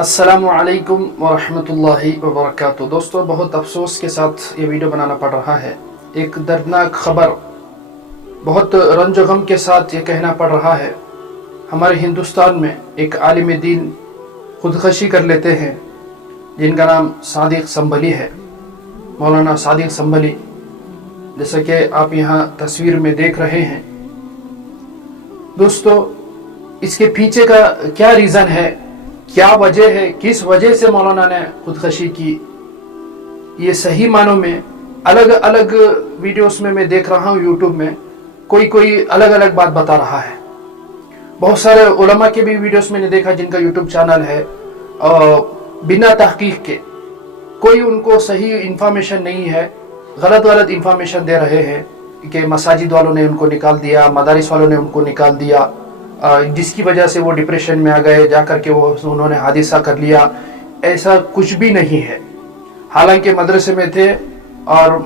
अस्सलामु अलैकुम वरहमतुल्लाहि वबरकातुहू। दोस्तों, बहुत अफसोस के साथ ये वीडियो बनाना पड़ रहा है। एक दर्दनाक खबर, बहुत रंज गम के साथ ये कहना पड़ रहा है। हमारे हिंदुस्तान में एक आलिम दीन खुदकशी कर लेते हैं, जिनका नाम सादिक संभली है, मौलाना सादिक संभली। जैसा कि आप यहाँ तस्वीर में देख रहे हैं। दोस्तों, इसके पीछे का क्या रीज़न है, क्या वजह है, किस वजह से मौलाना ने खुदकशी की, ये सही मानों में अलग अलग वीडियोस में मैं देख रहा हूँ। यूट्यूब में कोई अलग अलग बात बता रहा है। बहुत सारे उलमा के भी वीडियोस मैंने देखा जिनका यूट्यूब चैनल है, बिना तहकीक के कोई उनको सही इंफॉर्मेशन नहीं है, गलत इंफॉर्मेशन दे रहे हैं कि मसाजिद वालों ने उनको निकाल दिया, मदारिस वालों ने उनको निकाल दिया, जिसकी वजह से वो डिप्रेशन में आ गए, जाकर के उन्होंने हादिसा कर लिया। ऐसा कुछ भी नहीं है। हालांकि मदरसे में थे और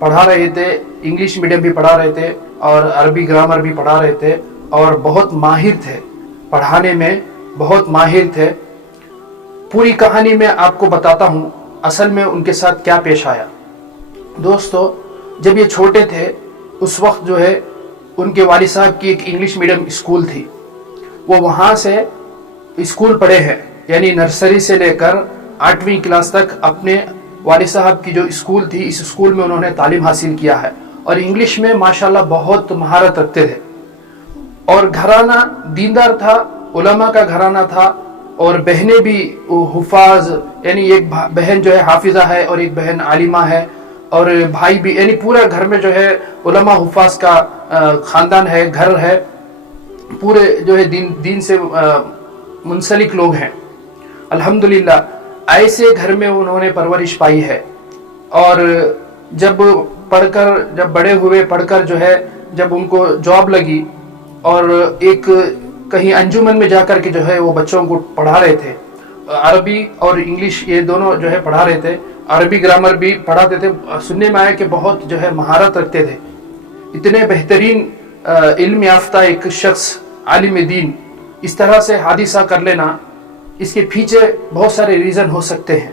पढ़ा रहे थे, इंग्लिश मीडियम भी पढ़ा रहे थे और अरबी ग्रामर भी पढ़ा रहे थे और बहुत माहिर थे, पढ़ाने में बहुत माहिर थे। पूरी कहानी मैं आपको बताता हूँ असल में उनके साथ क्या पेश आया। दोस्तों, जब ये छोटे थे उस वक्त जो है उनके वालिद साहब की एक इंग्लिश मीडियम स्कूल थी। वो वहाँ से स्कूल पढ़े हैं, यानी नर्सरी से लेकर 8वीं क्लास तक अपने वालिद साहब की जो स्कूल थी, इस स्कूल में उन्होंने तालीम हासिल किया है और इंग्लिश में माशाल्लाह बहुत महारत रखते थे। और घराना दीनदार था, उलमा का घराना था और बहनें भी हुफाज, यानी एक बहन जो है हाफिजा है और एक बहन आलिमा है और भाई भी, यानी पूरा घर में जो है उलमा हुफाज का खानदान है, घर है, पूरे जो है दीन से मुंसलिक लोग हैं। अल्हम्दुलिल्लाह ऐसे घर में उन्होंने परवरिश पाई है। और जब बड़े हुए, पढ़कर जो है जब उनको जॉब लगी और एक कहीं अंजुमन में जाकर के जो है वो बच्चों को पढ़ा रहे थे, अरबी और इंग्लिश ये दोनों जो है पढ़ा रहे थे, अरबी ग्रामर भी पढ़ाते थे। सुनने में आया कि बहुत जो है महारत रखते थे। इतने बेहतरीन इल्म याफ्ता एक शख्स, आलिम दीन, इस तरह से हादिसा कर लेना, इसके पीछे बहुत सारे रीज़न हो सकते हैं।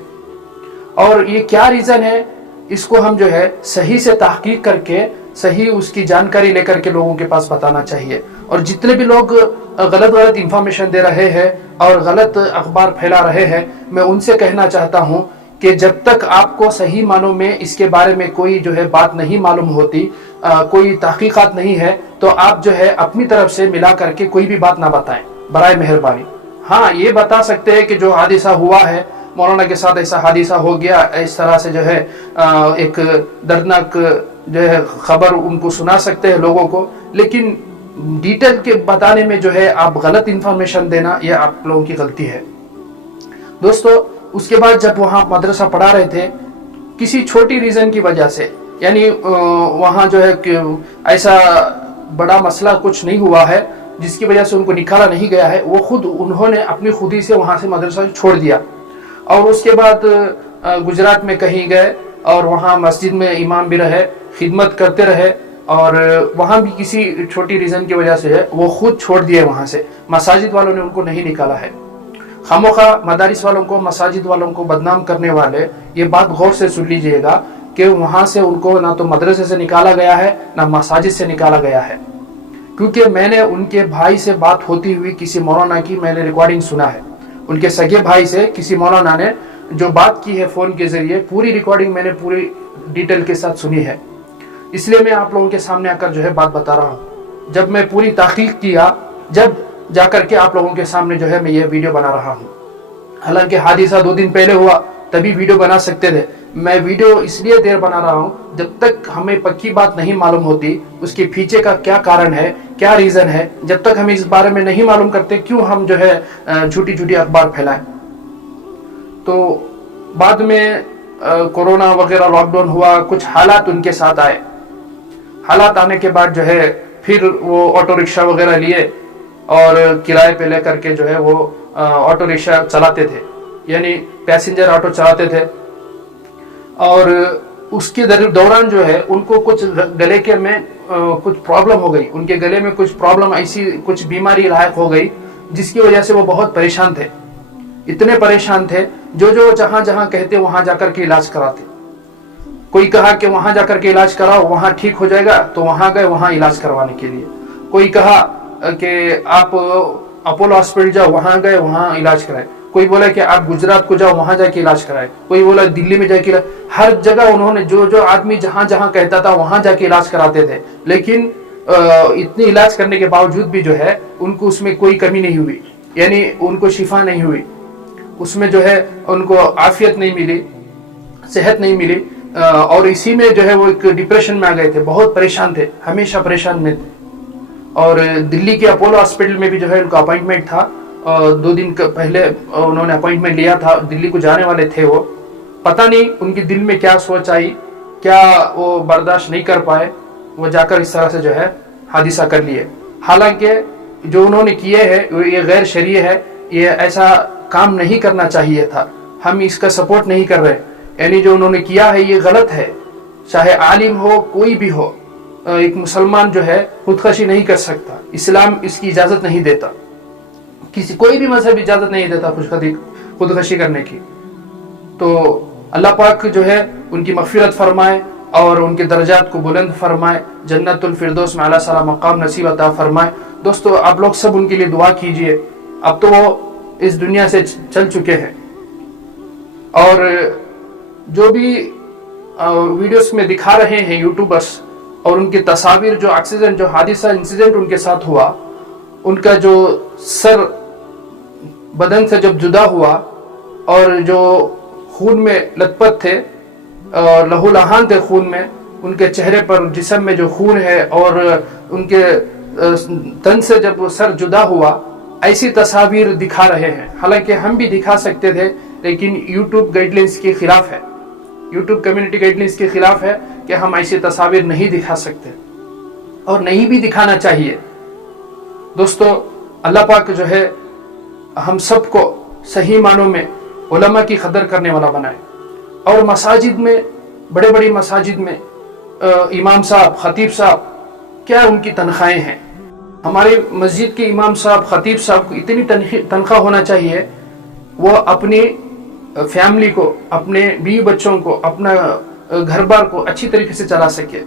और ये क्या रीज़न है, इसको हम जो है सही से तहकीक करके सही उसकी जानकारी लेकर के लोगों के पास बताना चाहिए। और जितने भी लोग गलत इंफॉर्मेशन दे रहे हैं और गलत अखबार फैला रहे हैं, मैं उनसे कहना चाहता हूँ कि जब तक आपको सही मानों में इसके बारे में कोई जो है बात नहीं मालूम होती, कोई तहकीकात नहीं है, तो आप जो है अपनी तरफ से मिला करके कोई भी बात ना बताएं, बराए मेहरबानी। हाँ, ये बता सकते हैं कि जो हादिसा हुआ है, मौलाना के साथ ऐसा हादिसा हो गया, इस तरह से जो है एक दर्दनाक जो है खबर उनको सुना सकते हैं लोगों को, लेकिन डिटेल के बताने में जो है आप गलत इंफॉर्मेशन देना, यह आप लोगों की गलती है। दोस्तों, उसके बाद जब वहाँ मदरसा पढ़ा रहे थे, किसी छोटी रीज़न की वजह से, यानी वहाँ जो है कि ऐसा बड़ा मसला कुछ नहीं हुआ है जिसकी वजह से उनको निकाला नहीं गया है, वो उन्होंने अपनी खुदी से वहाँ से मदरसा छोड़ दिया और उसके बाद गुजरात में कहीं गए और वहाँ मस्जिद में इमाम भी रहे, खिदमत करते रहे और वहाँ भी किसी छोटी रीज़न की वजह से वो खुद छोड़ दिए वहाँ से। मसाजिद वालों ने उनको नहीं निकाला है। खामोखा मदारिस वालों को, मसाजिद वालों को बदनाम करने वाले, ये बात गौर से सुन लीजिएगा कि वहाँ से उनको ना तो मदरसे से निकाला गया है ना मसाजिद से निकाला गया है। क्योंकि मैंने उनके भाई से बात होती हुई किसी मौलाना की मैंने रिकॉर्डिंग सुना है। उनके सगे भाई से किसी मौलाना ने जो बात की है फ़ोन के ज़रिए, पूरी रिकॉर्डिंग मैंने पूरी डिटेल के साथ सुनी है। इसलिए मैं आप लोगों के सामने आकर जो है बात बता रहा हूँ। जब मैं पूरी तहकीक किया, जब जाकर के आप लोगों के सामने जो है मैं ये वीडियो बना रहा हूँ। हालांकि हादिसा 2 दिन पहले हुआ, तभी वीडियो बना सकते थे। मैं वीडियो इसलिए देर बना रहा हूँ, जब तक हमें पक्की बात नहीं मालूम होती उसके पीछे का क्या कारण है, क्या रीज़न है, जब तक हम इस बारे में नहीं मालूम करते, क्यों हम जो है झूठी अखबार फैलाएं। तो बाद में कोरोना वगैरह लॉकडाउन हुआ, कुछ हालात उनके साथ आए। हालात आने के बाद जो है फिर वो ऑटो रिक्शा वगैरह लिए और किराए पे लेकर के जो है वो ऑटो रिक्शा चलाते थे, यानी पैसेंजर ऑटो चलाते थे। और उसके दौरान जो है उनको कुछ गले के में कुछ प्रॉब्लम हो गई, उनके गले में कुछ प्रॉब्लम, ऐसी कुछ बीमारी लायक हो गई जिसकी वजह से वो बहुत परेशान थे। इतने परेशान थे, जो जो जहां जहां कहते वहां जाकर के इलाज कराते। कोई कहा कि वहां जाकर के इलाज कराओ, वहां ठीक हो जाएगा, तो वहां गए वहां इलाज करवाने के लिए। कोई कहा कि आप अपोलो हॉस्पिटल जाओ, वहां गए वहां इलाज कराए। कोई बोला कि आप गुजरात को जाओ, वहां जाके इलाज कराए। कोई बोला दिल्ली में जाके हर जगह उन्होंने जो जो आदमी जहां जहां कहता था वहां जाके इलाज कराते थे। लेकिन इतनी इलाज करने के बावजूद भी जो है उनको उसमें कोई कमी नहीं हुई, यानी उनको शिफा नहीं हुई, उसमें जो है उनको आफियत नहीं मिली, सेहत नहीं मिली, और इसी में जो है वो एक डिप्रेशन में आ गए थे, बहुत परेशान थे, हमेशा परेशान में थे। और दिल्ली के अपोलो हॉस्पिटल में भी जो है उनका अपॉइंटमेंट था, 2 दिन पहले उन्होंने अपॉइंटमेंट लिया था, दिल्ली को जाने वाले थे वो। पता नहीं उनके दिल में क्या सोच आई, क्या वो बर्दाश्त नहीं कर पाए, वो जाकर इस तरह से जो है हादिसा कर लिए। हालांकि जो उन्होंने किए है ये गैर शरई है, ये ऐसा काम नहीं करना चाहिए था, हम इसका सपोर्ट नहीं कर रहे। यानी जो उन्होंने किया है ये गलत है, चाहे आलिम हो कोई भी हो, एक मुसलमान जो है खुदकशी नहीं कर सकता, इस्लाम इसकी इजाजत नहीं देता, किसी कोई भी मजहब इजाजत नहीं देता खुदकशी करने की। तो अल्लाह पाक जो है उनकी मगफिरत फरमाए और उनके दर्जात को बुलंद फरमाए, जन्नतुल फिरदौस में आला साला मकाम नसीब अता फरमाए। दोस्तों आप लोग सब उनके लिए दुआ कीजिए। अब तो वो इस दुनिया से चल चुके हैं, और जो भी वीडियोस में दिखा रहे हैं यूट्यूबर्स, और उनकी तस्वीर जो एक्सीडेंट, जो हादिसा इंसिडेंट उनके साथ हुआ, उनका जो सर बदन से जब जुदा हुआ और जो खून में लथपथ थे और लहूलुहान थे खून में, उनके चेहरे पर जिस्म में जो खून है और उनके तन से जब सर जुदा हुआ, ऐसी तस्वीर दिखा रहे हैं। हालांकि हम भी दिखा सकते थे, लेकिन यूट्यूब गाइडलाइंस के खिलाफ है, यूट्यूब कम्युनिटी गाइडलाइंस के खिलाफ है कि हम ऐसी तस्वीर नहीं दिखा सकते और नहीं भी दिखाना चाहिए। दोस्तों अल्लाह पाक जो है हम सबको सही मानों में उलमा की कदर करने वाला बनाए। और मसाजिद में, बड़े बड़ी मसाजिद में इमाम साहब, खतीब साहब, क्या उनकी तनख्वाहें हैं? हमारे मस्जिद के इमाम साहब, खतीब साहब को इतनी तनख्वाह होना चाहिए, वो अपनी फैमिली को, अपने बीवी बच्चों को, अपना घर बार को अच्छी तरीके से चला सके।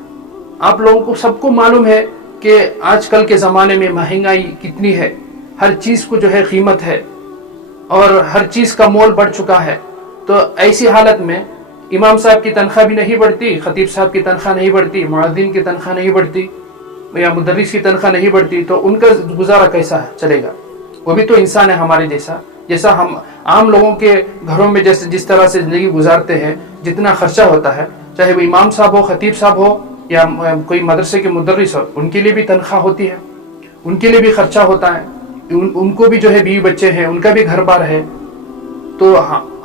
आप लोगों को सबको मालूम है कि आजकल के ज़माने में महंगाई कितनी है, हर चीज़ को जो है कीमत है और हर चीज़ का मोल बढ़ चुका है। तो ऐसी हालत में इमाम साहब की तनख्वाह भी नहीं बढ़ती, खतीब साहब की तनख्वाह नहीं बढ़ती, मुअद्दिन की तनख्वाह नहीं बढ़ती, या मुदर्रिस की तनख्वाह नहीं बढ़ती, तो उनका गुजारा कैसा चलेगा? वो भी तो इंसान है हमारे जैसा हम आम लोगों के घरों में जैसे जिस तरह से ज़िंदगी गुजारते हैं, जितना खर्चा होता है, चाहे वो इमाम साहब हो, खतीब साहब हो, या कोई मदरसे के मुदर्रिस हो, उनके लिए भी तनख्वाह होती है, उनके लिए भी खर्चा होता है, उनको भी जो है बीवी बच्चे हैं, उनका भी घर बार है। तो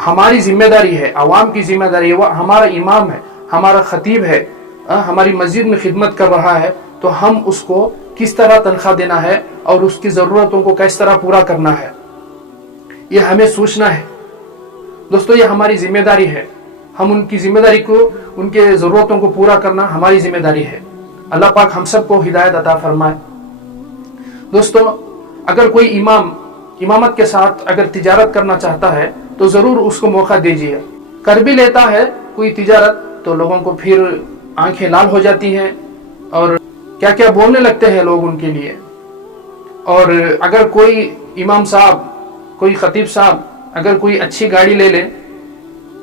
हमारी जिम्मेदारी है, आवाम की जिम्मेदारी है, वो हमारा इमाम है, हमारा खतीब है, हमारी मस्जिद में खिदमत कर रहा है, तो हम उसको किस तरह तनख्वाह देना है और उसकी ज़रूरतों को किस तरह पूरा करना है, ये हमें सोचना है। दोस्तों ये हमारी जिम्मेदारी है, हम उनकी जिम्मेदारी को, उनके ज़रूरतों को पूरा करना हमारी जिम्मेदारी है। अल्लाह पाक हम सबको हिदायत अता फरमाए। दोस्तों अगर कोई इमामत के साथ अगर तिजारत करना चाहता है तो ज़रूर उसको मौका दीजिए। कर भी लेता है कोई तिजारत तो लोगों को फिर आंखें लाल हो जाती हैं और क्या क्या बोलने लगते हैं लोग उनके लिए। और अगर कोई इमाम साहब, कोई खतीब साहब अगर कोई अच्छी गाड़ी ले ले,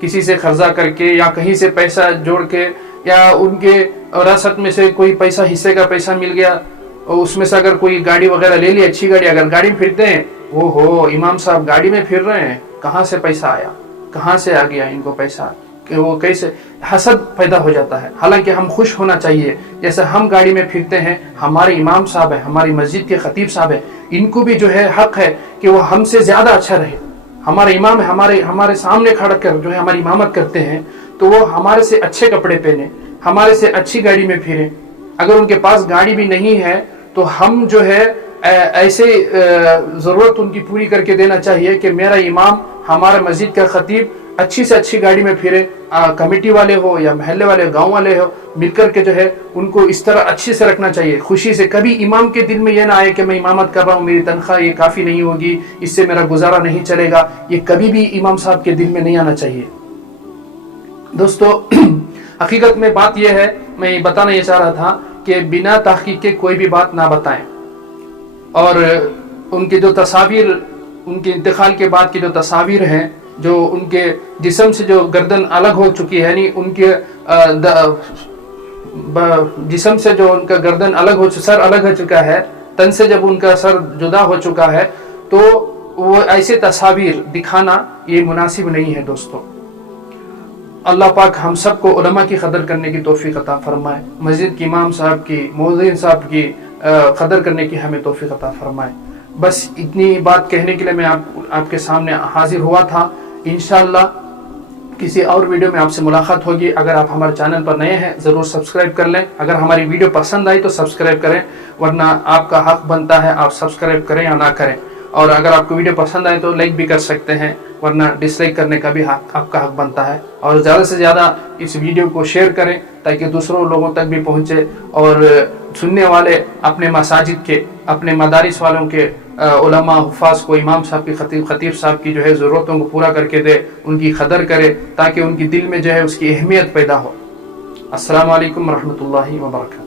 किसी से कर्जा करके या कहीं से पैसा जोड़ के, या उनके विरासत में से कोई पैसा, हिस्से का पैसा मिल गया, और उसमें से अगर कोई गाड़ी वगैरह ले ली, अच्छी गाड़ी, अगर गाड़ी में फिरते हैं, वो हो इमाम साहब गाड़ी में फिर रहे हैं, कहाँ से पैसा आया, कहाँ से आ गया इनको पैसा, कि वो कैसे, हसद पैदा हो जाता है। हालांकि हम खुश होना चाहिए, जैसे हम गाड़ी में फिरते हैं, हमारे इमाम साहब है, हमारी मस्जिद के खतीब साहब है, इनको भी जो है हक है कि वो हमसे ज़्यादा अच्छा रहे। हमारे इमाम है, हमारे सामने खड़ा कर जो है हमारी इमामत करते हैं, तो वो हमारे से अच्छे कपड़े पहने, हमारे से अच्छी गाड़ी में फिरें। अगर उनके पास गाड़ी भी नहीं है तो हम जो है ऐसे ज़रूरत उनकी पूरी करके देना चाहिए कि मेरा इमाम, हमारा मस्जिद का खतीब अच्छी से अच्छी गाड़ी में फिरे, कमेटी वाले हो या महल्ले वाले, गांव वाले हो, मिलकर के जो है उनको इस तरह अच्छे से रखना चाहिए, खुशी से। कभी इमाम के दिल में यह ना आए कि मैं इमामत कर रहा हूँ, मेरी तनख्वाह ये काफ़ी नहीं होगी, इससे मेरा गुजारा नहीं चलेगा, ये कभी भी इमाम साहब के दिल में नहीं आना चाहिए दोस्तों। हकीकत में बात यह है, मैं ये बताना ये चाह रहा था कि बिना तहकीक के कोई भी बात ना बताएं, और उनके जो तस्वीर, उनके इंतकाल के बाद की जो तस्वीर हैं, जो उनके जिस्म से जो गर्दन अलग हो चुकी है, यानी उनके जिस्म से जो उनका गर्दन अलग हो, सर अलग हो चुका है, तन से जब उनका सर जुदा हो चुका है, तो वो ऐसे तस्वीर दिखाना ये मुनासिब नहीं है दोस्तों। अल्लाह पाक हम सबको उलमा की कदर करने की तौफीक अता फरमाए, मस्जिद के इमाम साहब की, मौज़िन साहब की कदर करने की हमें तौफीक अता फरमाए। बस इतनी बात कहने के लिए मैं आपके सामने हाजिर हुआ था। इंशाअल्लाह किसी और वीडियो में आपसे मुलाकात होगी। अगर आप हमारे चैनल पर नए हैं ज़रूर सब्सक्राइब कर लें। अगर हमारी वीडियो पसंद आई तो सब्सक्राइब करें, वरना आपका हक बनता है आप सब्सक्राइब करें या ना करें। और अगर आपको वीडियो पसंद आए तो लाइक भी कर सकते हैं, वरना डिसलाइक करने का भी आपका हक बनता है। और ज़्यादा से ज़्यादा इस वीडियो को शेयर करें ताकि दूसरों लोगों तक भी पहुँचे, और सुनने वाले अपने मसाजिद के, अपने मदारिस वालों के उलमा हुफ़ाज को, इमाम साहब की, खतीब साहब की जो है ज़रूरतों को पूरा करके दे, उनकी कदर करे, ताकि उनकी दिल में जो है उसकी अहमियत पैदा हो। अस्सलामु अलैकुम रहमतुल्लाहि व बरकातहू।